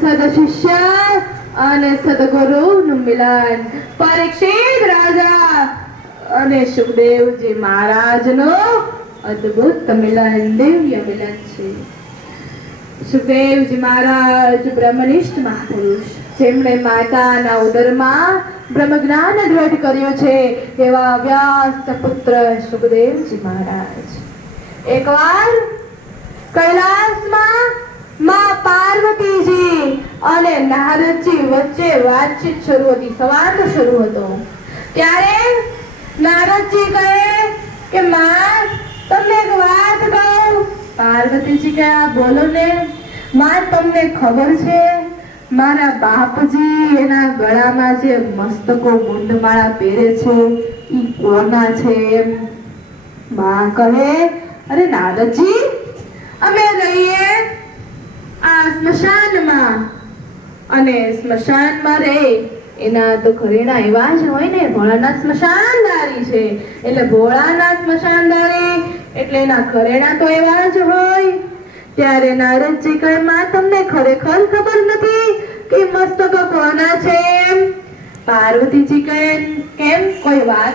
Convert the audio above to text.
સદશિષ્ય અને સદગુરુનું મિલન પરીક્ષિત રાજા અને સુખદેવજી મહારાજનું અદ્ભુત મિલન, દિવ્ય મિલન છે. સુખદેવજી મહારાજ બ્રહ્મનિષ્ઠ મહાપુરુષ, જેમણે માતાના ઉદરમાં બ્રહ્મ જ્ઞાન દ્રઢ કર્યું છે એવા વ્યાસ પુત્ર સુખદેવજી મહારાજ એકવાર કૈલાસમાં માં પાર્વતીજી અને નારદજી વચ્ચે વાતચીત શરૂ હતી, સંવાદ શરૂ હતો. ત્યારે નારદજી કહે કે માં, તમને એક વાત કહું. પાર્વતીજી કહે, બોલો ને માં. તમને ખબર છે મારા બાપજી એના ગળામાં જે મસ્તકો મુંડમાળા પહેરે છે ઈ કોના છે? માં કહે, અરે નારદજી, અમે રહીએ આ સ્મશાનમાં, અને સ્મશાનમાં રહે એના તો ઘરેણા એવા જ હોય ને. ભોળાનાથ સ્મશાનદારી છે એટલે ભોળાનાથ સ્મશાનદારી એટલે એના ઘરેણા તો એવા જ હોય. ત્યારે નારદજી કહે, માં તમને ખરેખર ખબર નથી કે મસ્તક કોના છે? પાર્વતીજી કહે, કેમ, કોઈ વાત